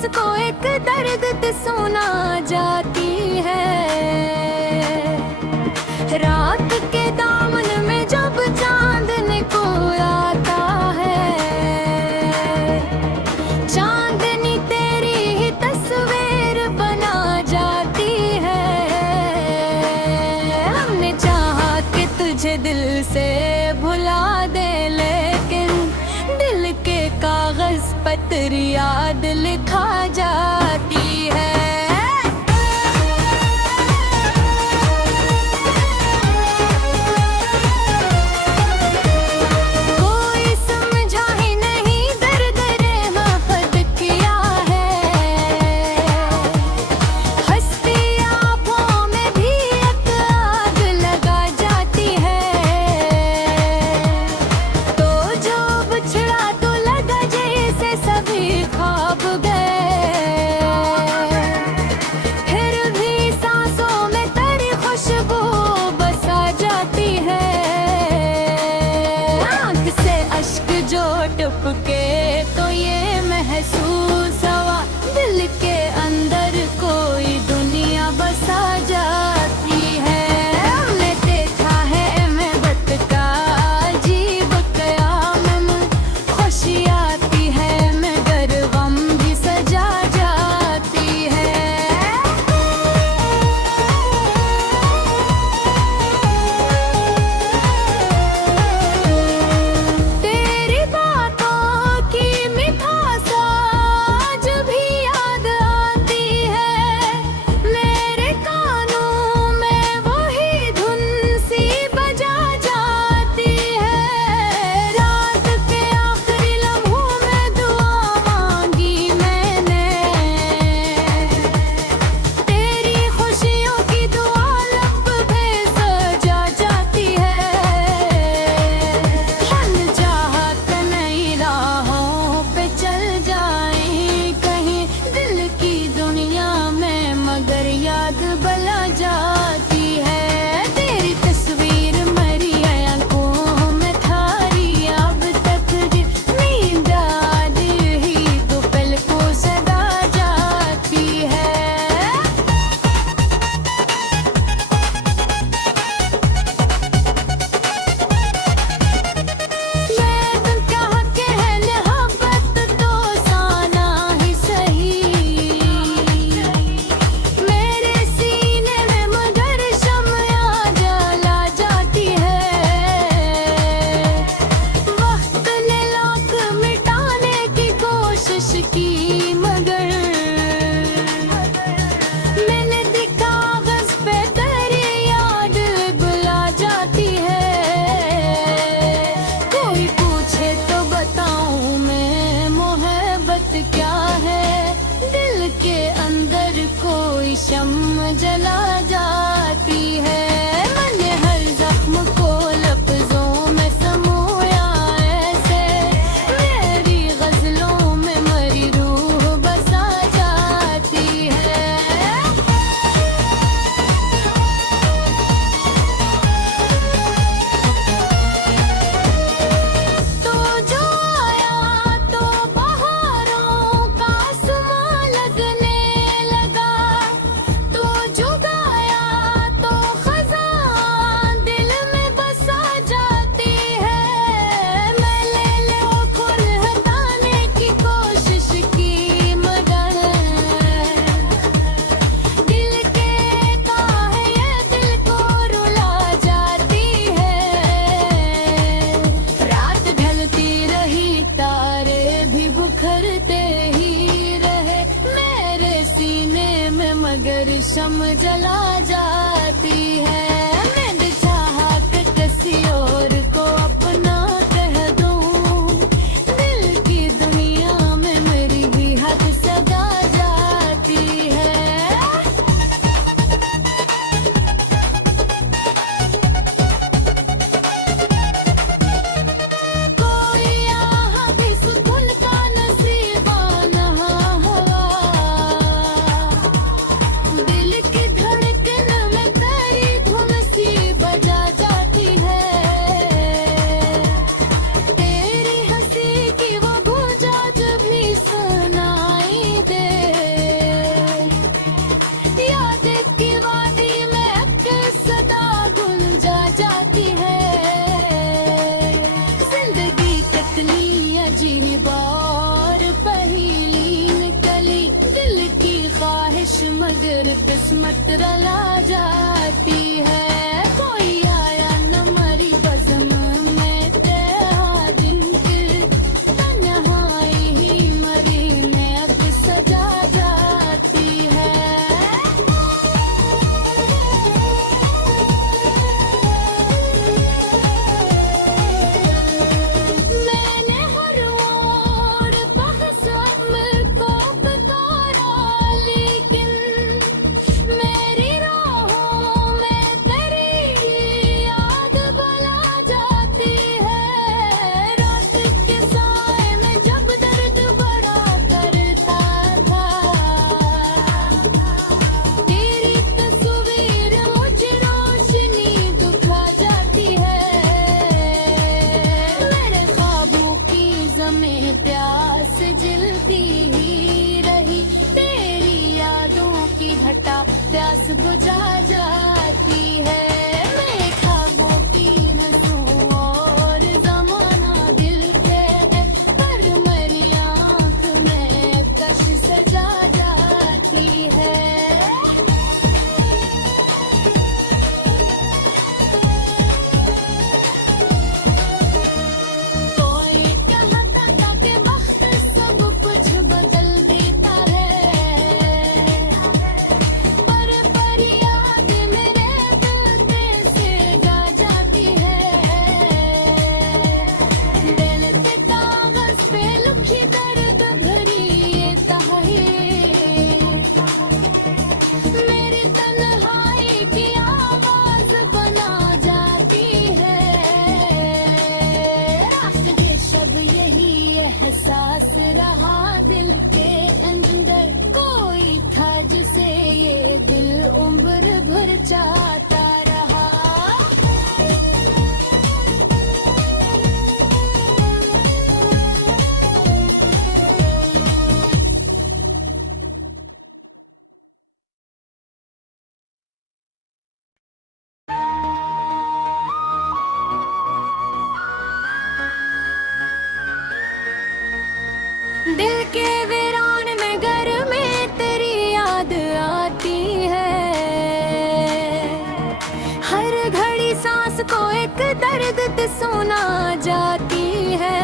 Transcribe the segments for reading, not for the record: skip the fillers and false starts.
जिसको एक दर्द सुना जाती है। रात के दामन में जब चांदनी को आता है, चांदनी तेरी ही तस्वीर बना जाती है। हमने चाहा कि तुझे दिल से भुला दे, लेकिन दिल के कागज पत्र याद लिखा जाती है। कोई समझा ही नहीं दर्द रे मोहब्बत किया है। हंसती आँखों में भी एक आग लगा जाती है। तो जो बिछड़ा तो लगा जैसे सभी ख्वाब गए, फिर भी सांसों में तेरी खुशबू बसा जाती है। आँख से अश्क जो टपके तो ये महसूस हुआ, दिल के अंदर कोई दुनिया बसा जाती है। हमने देखा है मोहब्बत का अजीब क़याम, खुशी आती है मगर गम भी सजा जाती है। तेरी बातों की मिठास आज भी याद आती है। मेरे कानों में वही धुन सी बजा जाती है। रात के आखिरी लम्हों में दुआ मांगी मैंने, तेरी खुशियों की दुआ लब पे सजा जाती है। मन चाहा कि नई राहों पे चल जाएं कहीं दिल की दुनिया में, मगर याद बला जाती है। तेरी तस्वीर मरी आंखों में थारी, अब तक नींद आती ही तो पल को सदा जाती है। मैं तो कह के है मोहब्बत तो साना ही सही, मेरे सीने में मगर शम्या जला जाती है। वक्त ने लाख मिटाने की कोशिश की, मगर मैंने दिखा कागज पे तेरी याद बुला जाती है। कोई पूछे तो बताऊं मैं मोहब्बत क्या है, दिल के अंदर कोई शम्म जला जाती है। मैंने हर जख्म को लफ्जों में समोया ऐसे, मेरी गजलों में मरी रूह बसा जाती है। तो जो आया तो बहारों का आसमां लगने लगा, तो जो गाया तो खज़ां दिल में बसा जाती है। मैं ले खुर हटाने की कोशिश की, मगर दिल के काहे ये दिल को रुला जाती है। रात ढलती रही तारे भी बुखरते ही रहे मेरे सीने में, मगर शम्म जला जाती है। मैंने चाहा कि किसी और को अपना कह दूं, दिल की दुनिया में मेरी भी हद सजा जाती है। कोई यहाँ भी सुकून का नसीबाना हुआ, दिल की धड़कन किस्मत रला जाती है। कोई आया न मरी बज़म में तेहा दिन की तन्हाई ही मरी में अब सजा जाती है। मैंने हर मोड़ बहस अमल को पुकारा, लेकिन मेरी राहों में तेरी याद भुला जाती है। रात के साए में जब दर्द बड़ा करता था, तेरी तस्वीर मुझ रोशनी दुखा जाती है। मेरे ख्वाबों की ज़मीं प्यास जलती ही रही, तेरी यादों की घटा प्यास बुझा जाती है। मेरे ख्वाबों की नसों और ज़माना दिल पे है, पर मेरी आँख में कश सजा जाती है। कोई कहता था कि वक्त सब कुछ बदल देता है, पर याद मेरे दिल पे से गा जाती है। दिल के कागज पे लिखी दर्द भरी ये तहरीर मेरी तन्हाई की आवाज बना जाती है। रात शब यही एहसास रहा दिल के अंदर, कोई था जिसे ये दिल उम्र भर चाहता रहा। दिल के वीरान नगर में तेरी याद आती है। हर घड़ी सांस को एक दर्द सुना जाती है।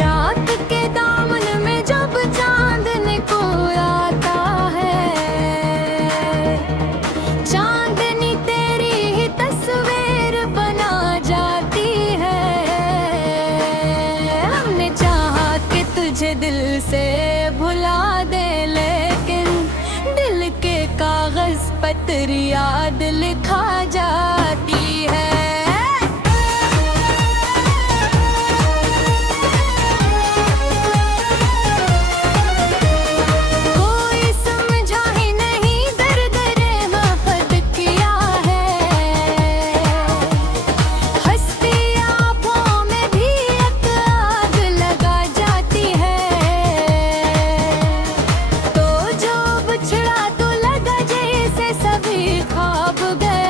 रात के दामन में जब चांदनी को आता है, चांदनी तेरी ही तस्वीर बना जाती है। हमने चाहा कि तुझे दिल से भुला दे, लेकिन दिल के कागज पर तेरी याद लिखा जाती है। कोई समझा ही नहीं दर्द रे मोहब्बत किया है। हंसती आँखों में भी एक आग लगा जाती है। तो जो बिछड़ा तो लगा जैसे सभी ख्वाब गए।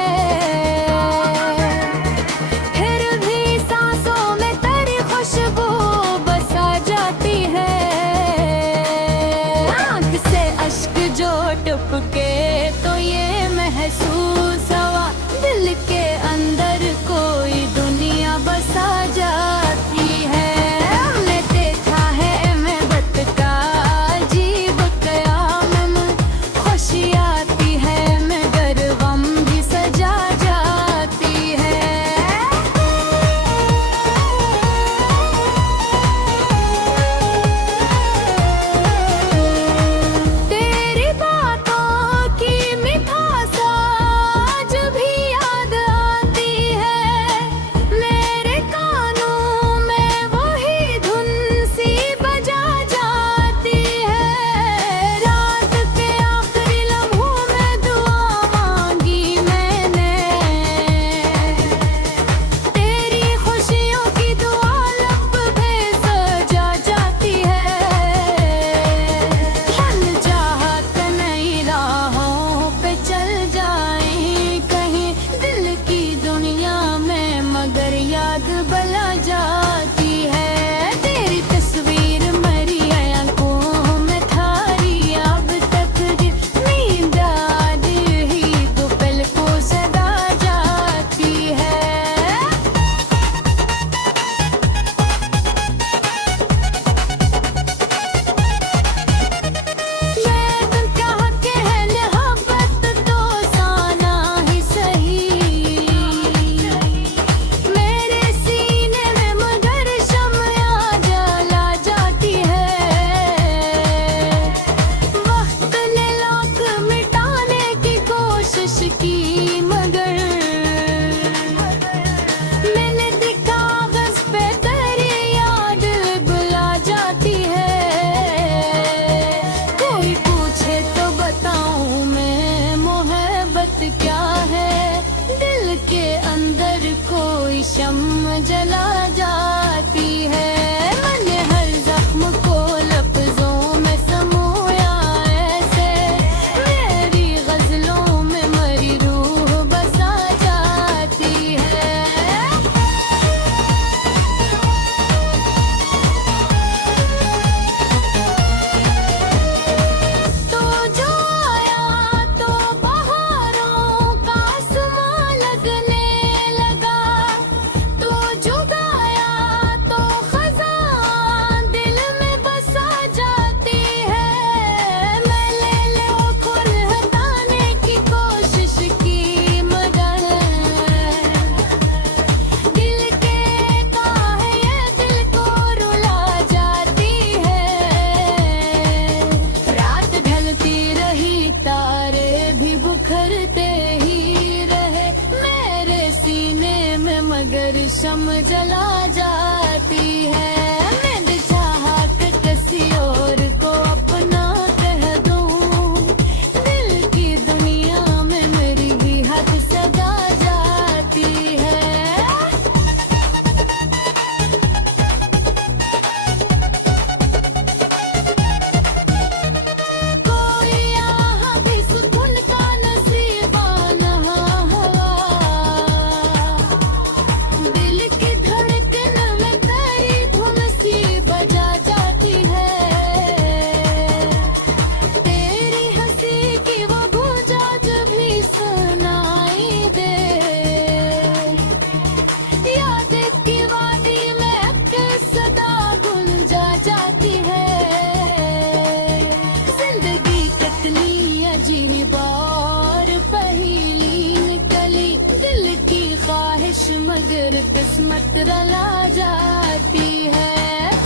रला जाती है।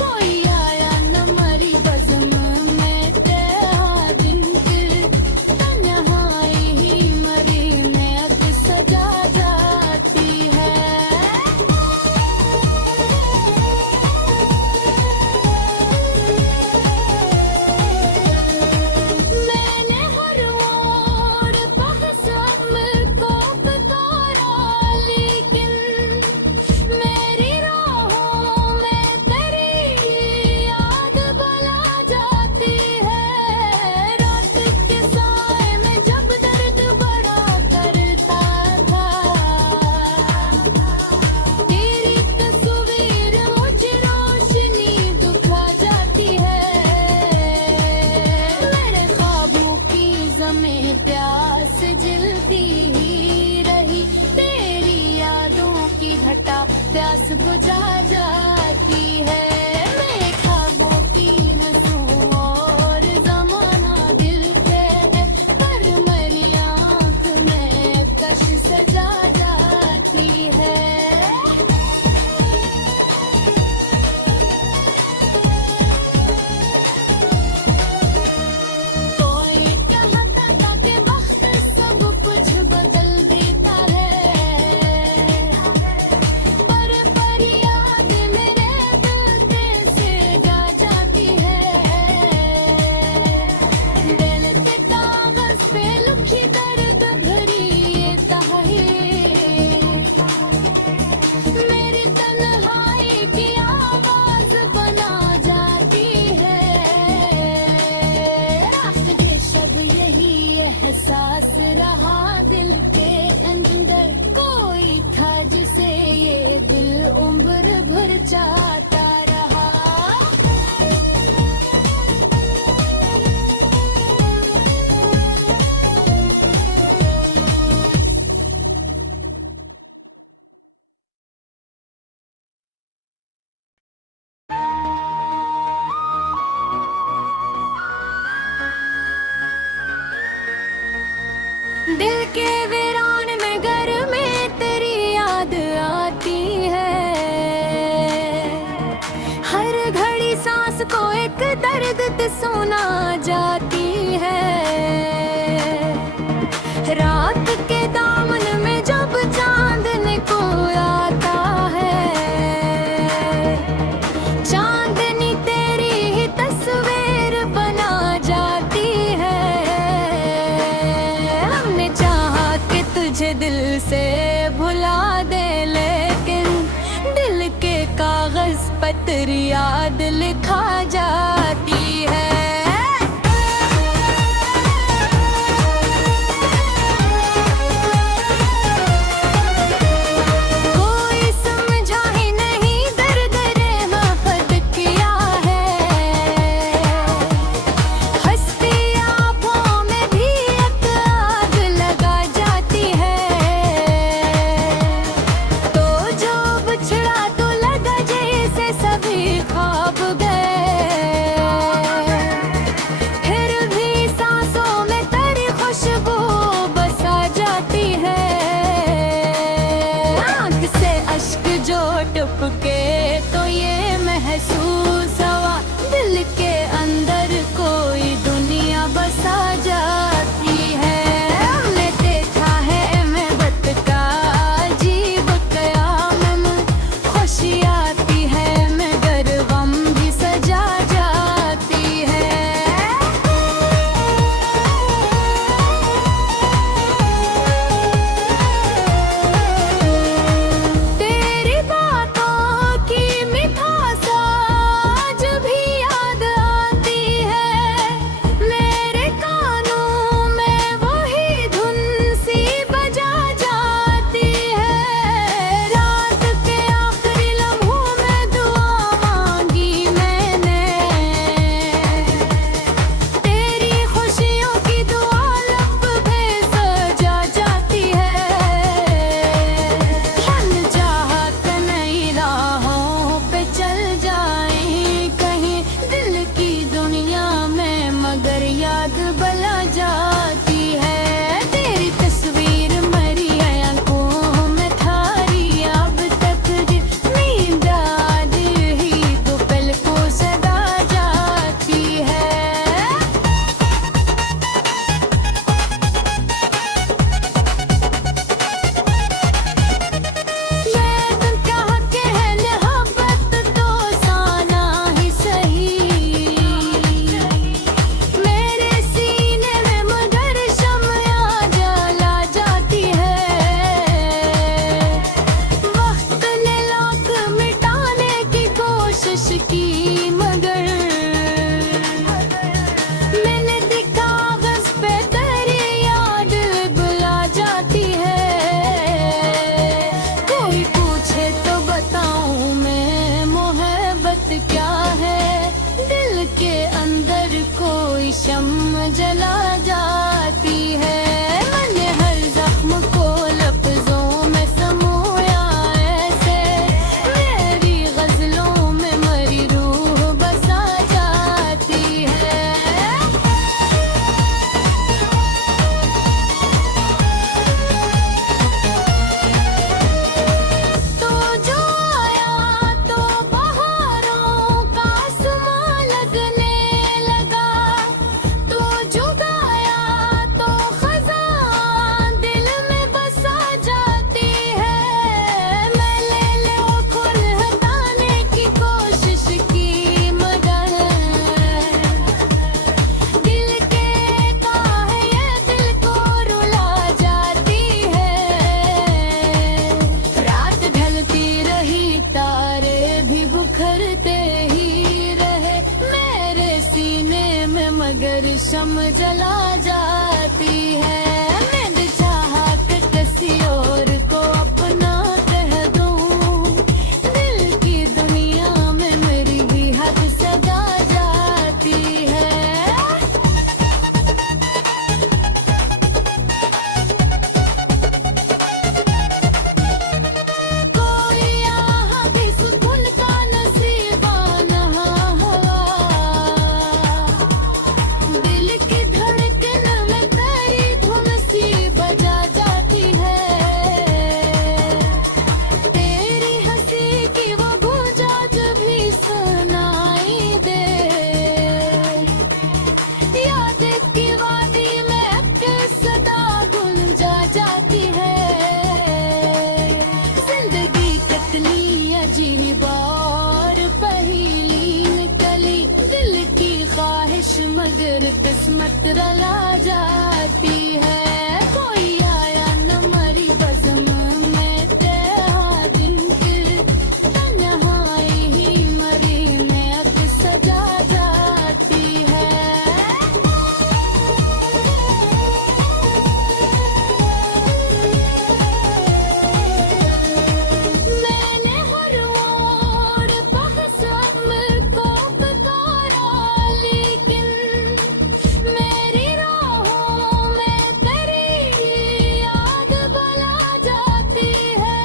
कोई आया न मरी बज़्म में तेहा दिन फिर तन्हाई ही मरी नेत सजा जाती है। मैंने हर मोड़ पर सब को पुकारा, लेकिन मेरी राहों में तेरी याद भुला जाती है। रात के साए में जब दर्द बड़ा करता था, तेरी तस्वीर मुझे रोशनी दिखा जाती है। मेरे ख्वाबों की ज़मीं प्यास जलती ही रही, तेरी यादों की घटा प्यास बुझा जाती है। मेरे ख्वाबों की नसों और ज़माना दिल पे पर मेरी आँख में कश सजा जाती है। कोई कहता था कि वक्त सब कुछ बदल देता है, पर याद मेरे दिल से गा जाती है। दिल के कागज पे लिखी दर्द भरी ये तहरीर मेरी तन्हाई की आवाज बना जाती है। आखिर शब यही एहसास रहा दिल के अंदर, कोई था जिसे ये दिल उम्र भर चाहता रहा। दिल के वीरान नगर में तेरी याद आती है। हर घड़ी सांस को एक दर्द सुना जाती है। रात के दामन में जब चांदनी को आता है, चांदनी तेरी ही तस्वीर बना जाती है। हमने चाहा कि तुझे दिल से भुला दे, लेकिन दिल के कागज पर तेरी याद लिखा जाती है। कोई समझा ही नहीं दर्द रे मोहब्बत किया है। हंसती आँखों में भी एक आग लगा जाती है। तो जो बिछड़ा तो लगा जैसे सभी ख्वाब गए। है, दिल के अंदर कोई शम्म जला जाती है। मैंने हर जख्म को लफ्जों में समोया ऐसे, मेरी गजलों में मरी रूह बसा जाती है। तो जो आया तो बहारों का आसमां लगने लगा, तो जो गाया तो खज़ां दिल में बसा जाती है। मैं ले खुल हटाने की कोशिश की मगर दिल के काहे ये दिल को रुला जाती है। रात ढलती रही, तारे भी बुखरते ही रहे मेरे सीने में, मगर शम्म जला जाती है। मैंने चाहा कि किसी और को अपना कह दूं, दिल की दुनिया में मेरी भी हद सजा जाती है। कोई यहाँ भी सुकून का नसीबाना हुआ, दिल की धड़कन में तेरी धुन सी बजा जाती है। तेरी हंसी की वो गूंज आज भी सुनाई दे, याद की वादी में एक सदा गुंजा जाती है। जिंदगी कतली अजीब और पहेली निकली, दिल की ख्वाहिश मगर किस्मत रला जाती है। कोई आया न मरी बज़्म में तेरा दिन की, तन्हाई ही मरी में अब सजा जाती है। मैंने हर मोड़ बहस अमर को पुकारा, लेकिन मेरी राहों में तेरी याद बला जाती है।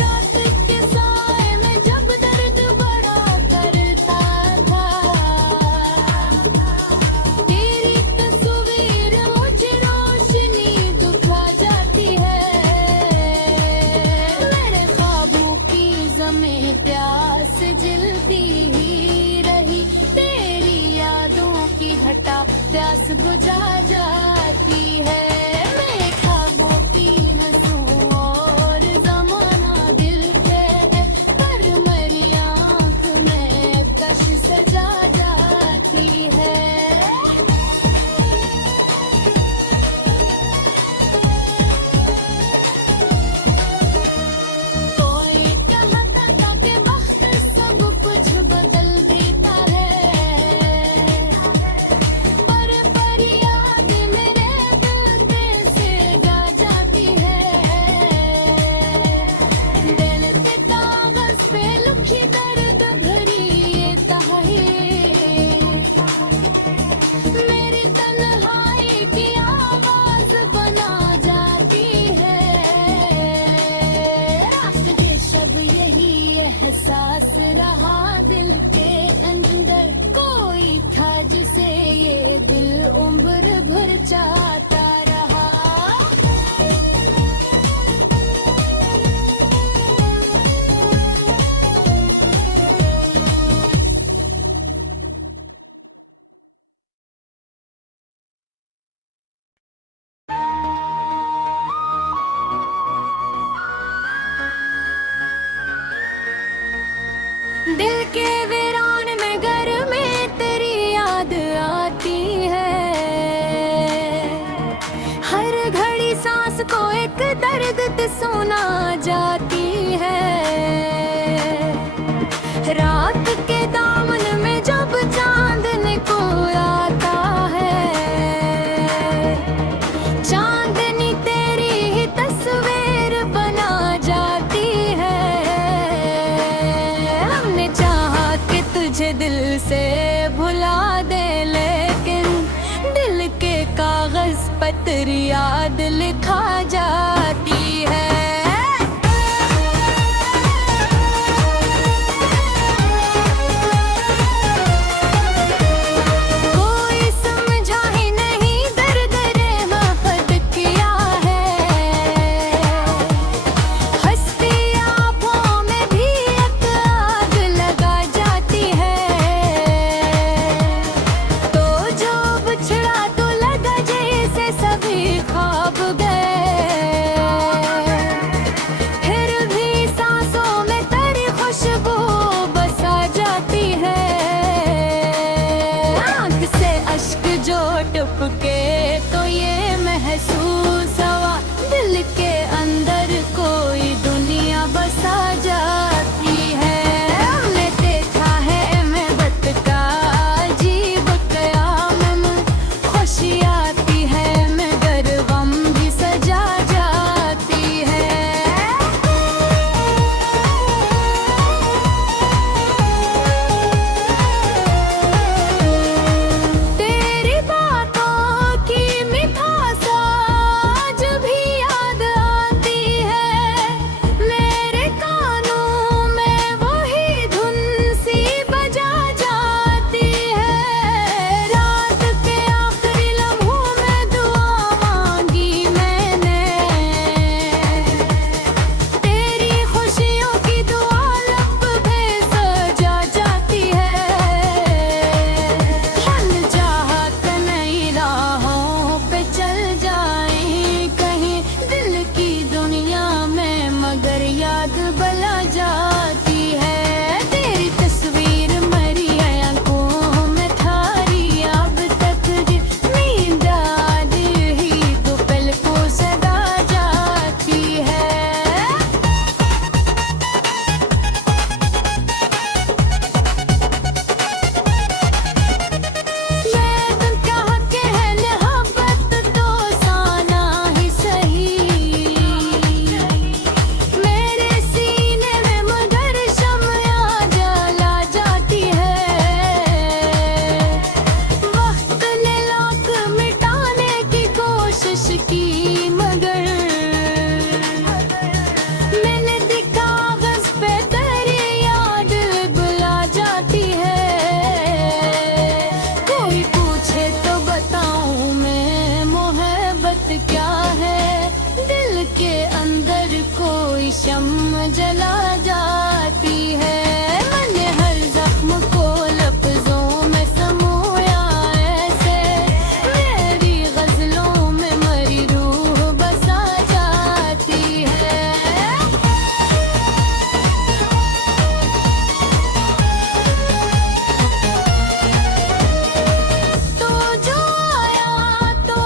रात के साए में जब दर्द बड़ा करता था, तेरी तस्वीर मुझे रोशनी दिखा जाती है। मेरे ख्वाबों की ज़मीं प्यास जलती ही रही, तेरी यादों की घटा प्यास बुझा जाती है। मेरे ख्वाबों की हंसू और ज़माना दिल के, पर मेरी आँख में कश सजा जाती है। कोई कहता था कि वक्त सब कुछ बदल देता है, पर याद मेरे दिल पे से गा जाती है। दिल के कागज पे लिखी दर्द भरी ये तहरीर, मेरी तन्हाई की आवाज बना जाती है। रात शब यही एहसास रहा दिल के अंदर, कोई था जिसे ये दिल उम्र भर चाहता रहा। दिल के वीरान में घर में तेरी याद आती है, हर घड़ी सांस को एक दर्द सुना जाती है। रात के दामन में जब चांदनी को आता है, चांदनी तेरी ही तस्वीर बना जाती है। हमने चाहा कि तुझे दिल से भुला दे, लेकिन दिल के कागज पत्र याद लिखा जाती है। तो ये महसूस हुआ दिल के अंदर कोई दुनिया बसा जाती है। हमने देखा है मोहब्बत का अजीब क़याम, खुशी आती है मगर गम भी सजा जाती है। याद बला जाती है, तेरी तस्वीर मरी आंखों में थारी, अब तक नींद आती ही तो पल को सदा जाती है। क्या है दिल के अंदर कोई शम्म जला जाती है। मैंने हर जख्म को लफ्जों में समोया ऐसे, मेरी गजलों में मरी रूह बसा जाती है। तो जो आया तो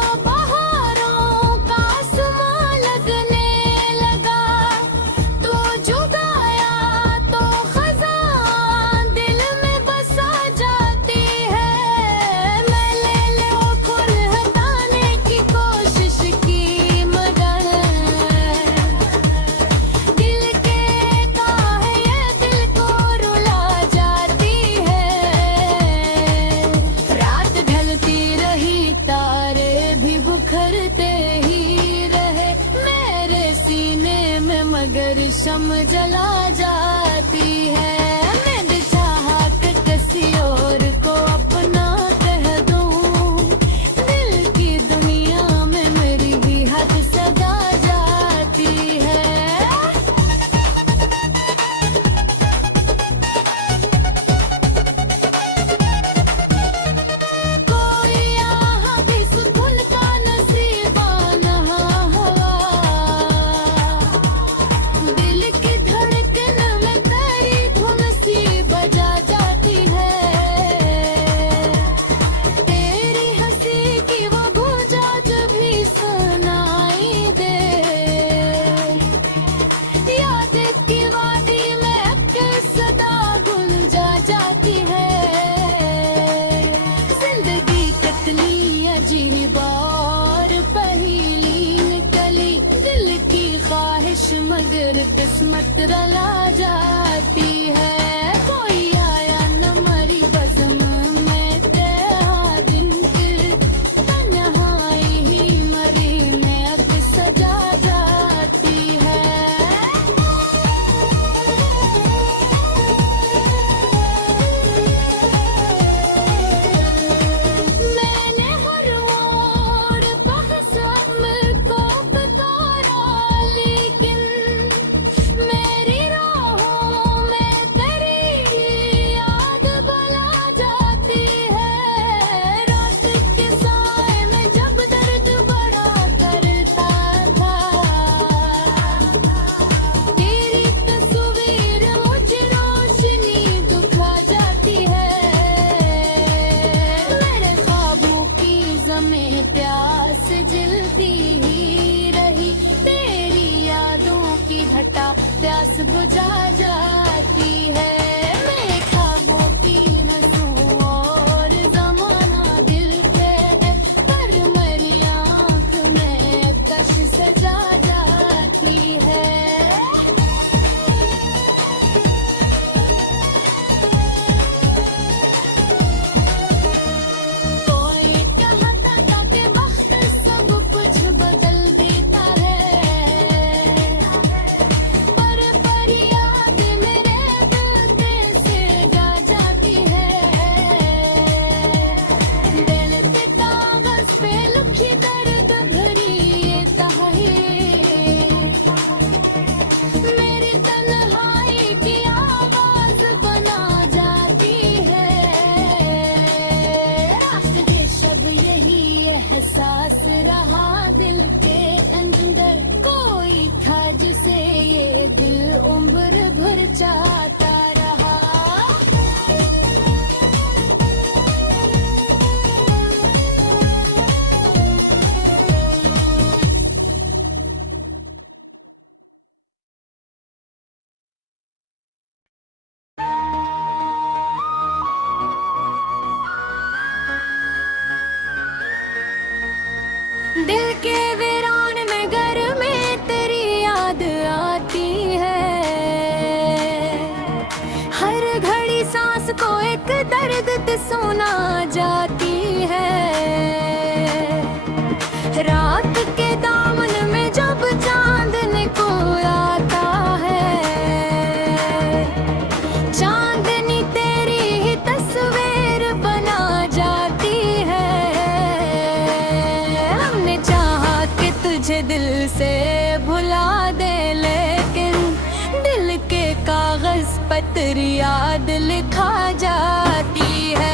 मगर शम्म जला जाती है। मैंने चाहा कि किसी और को अपना कह दूं, दिल की दुनिया में मेरी भी हद सदा जाती है। कोई यहाँ भी सुकून का नसीबा न हुआ, दिल की धड़कन में तेरी धुन सी बजा जाती है। तेरी हंसी की वो गूंजा जब भी सुनाई दे, याद की वादी में अक्सर सदा गुंजा जाती है। जिंदगी कतली अजीब और पहेली निकली, दिल की ख्वाहिश मगर किस्मत रला जाती है। कोई आया न मरी सुना जाती है। रात के दामन में जब चांदनी को आता है, चांदनी तेरी ही तस्वीर बना जाती है। हमने चाहा कि तुझे दिल से भुला दे, लेकिन दिल के कागज पत्र याद लिखा जाती है।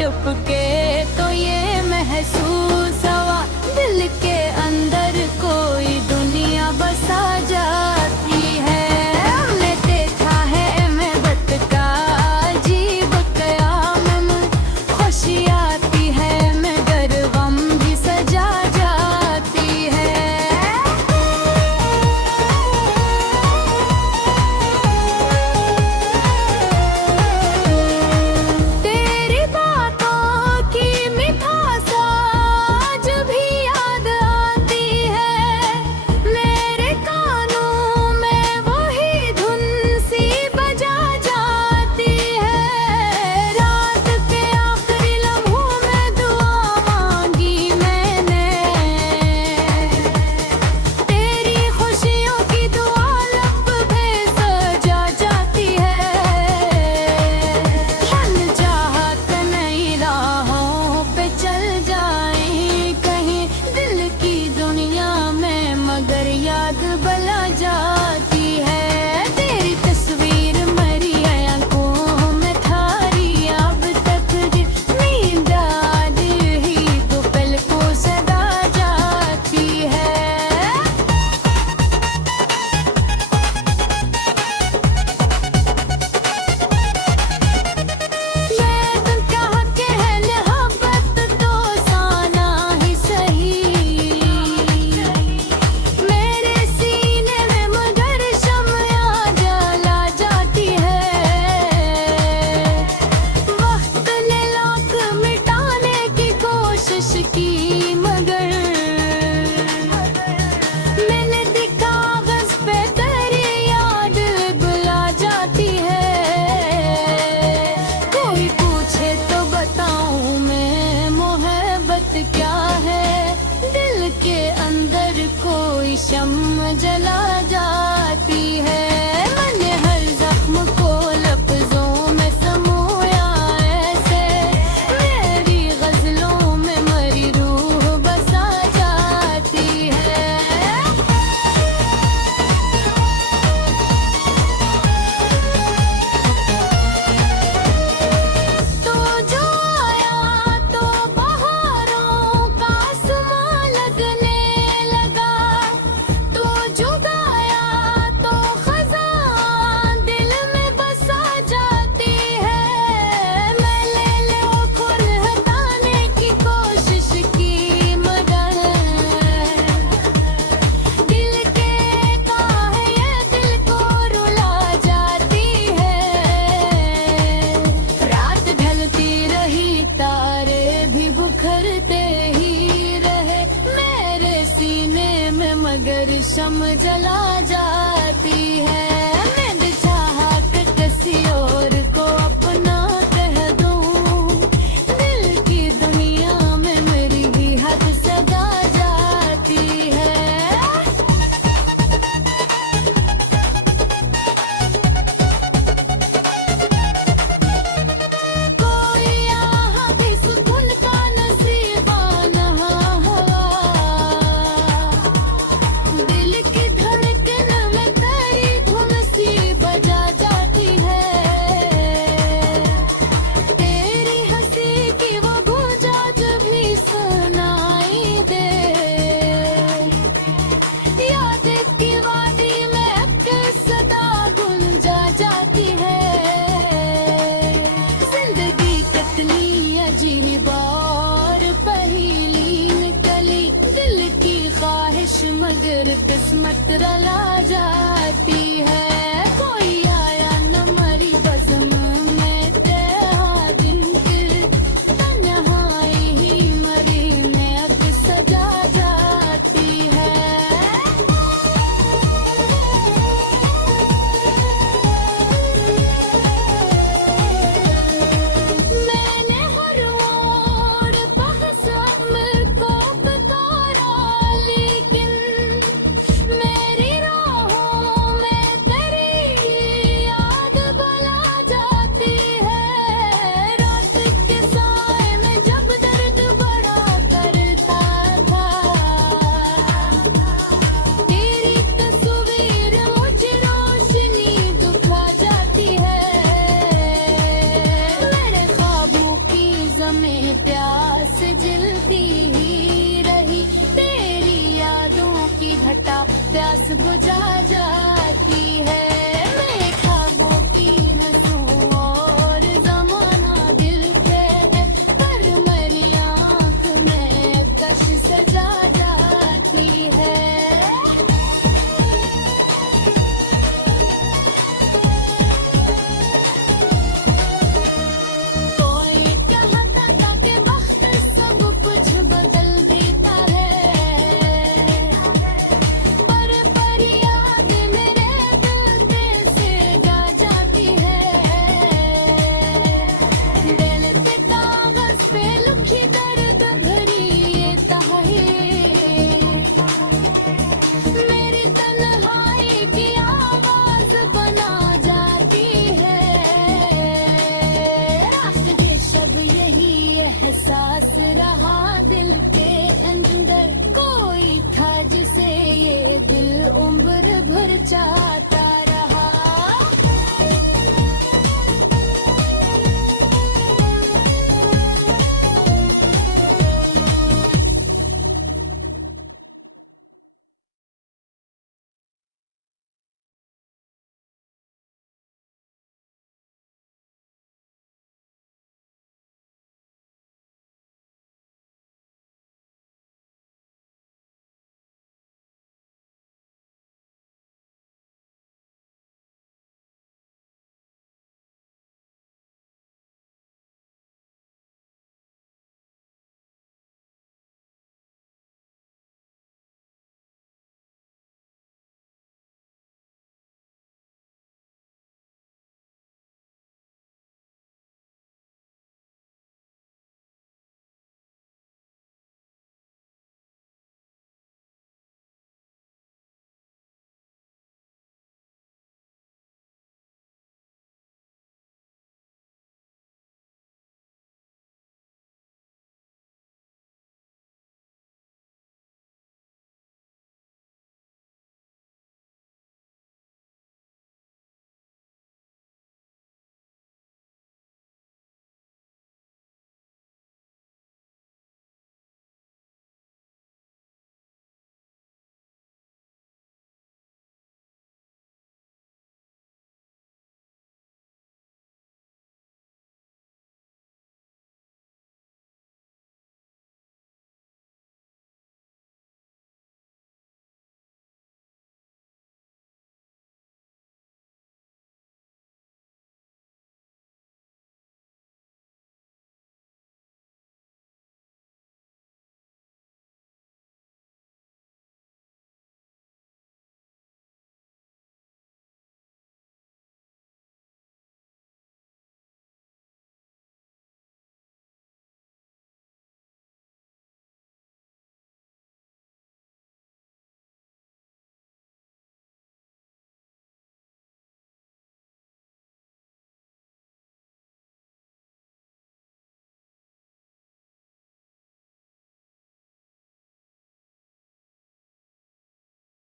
टपके तो ये महसूस हुआ, दिल के अंदर कोई दुनिया बसा जाती है। हमने देखा है महबत का अजीब क़याम, खुशी आती है मगर गम भी सजा जाती है। याद बला जाती है, तेरी तस्वीर मरी आंखों में थारी, अब तक नींद आती ही तो पल को सदा जाती है। क्या है दिल के अंदर कोई शम्म जला जाती है। मैंने हर जख्म को लफ्जों में समोया ऐसे, मेरी गजलों में मरी रूह बसा जाती है। तो जो आया तो मगर शम जला जाती है। मैंने चाहा कि किसी और को अपना कह दूं, दिल की दुनिया में मेरी भी हद सजा जाती है। कोई यहाँ भी सुकून का नसीबाना हुआ, दिल की धड़कन में तेरी धुन मगर किस्मत रला जाती है। कोई आया न मरी बज़म में तेरा दिन की तन्हाई ही मरी में अब सजा जाती है। मैंने हर मोड़ पहचान को पुकारा, लेकिन मेरी राहों में तेरी याद भुला जाती है। रात के साए में जब दर्द बड़ा करता था, तेरी तस्वीर मुझे रोशनी दिखा जाती है। मेरे ख्वाबों की ज़मीं प्यास जलती ही रही, तेरी यादों की घटा प्यास बुझा जाती है। मेरे ख्वाबों की हंसू और ज़माना दिल के, पर मेरी आँख में कश सजा जाती है। कोई कहता था कि वक्त सब कुछ बदल देता है, पर याद मेरे दिल में से जा जाती है। दिल के कागज पे लिखी दर्द भरी ये तहरीर मेरी तन्हाई की आवाज बना जाती है। रास्ते शब यही एहसास रहा दिल के अंदर, कोई था जिसे ये दिल उम्र भर चाहता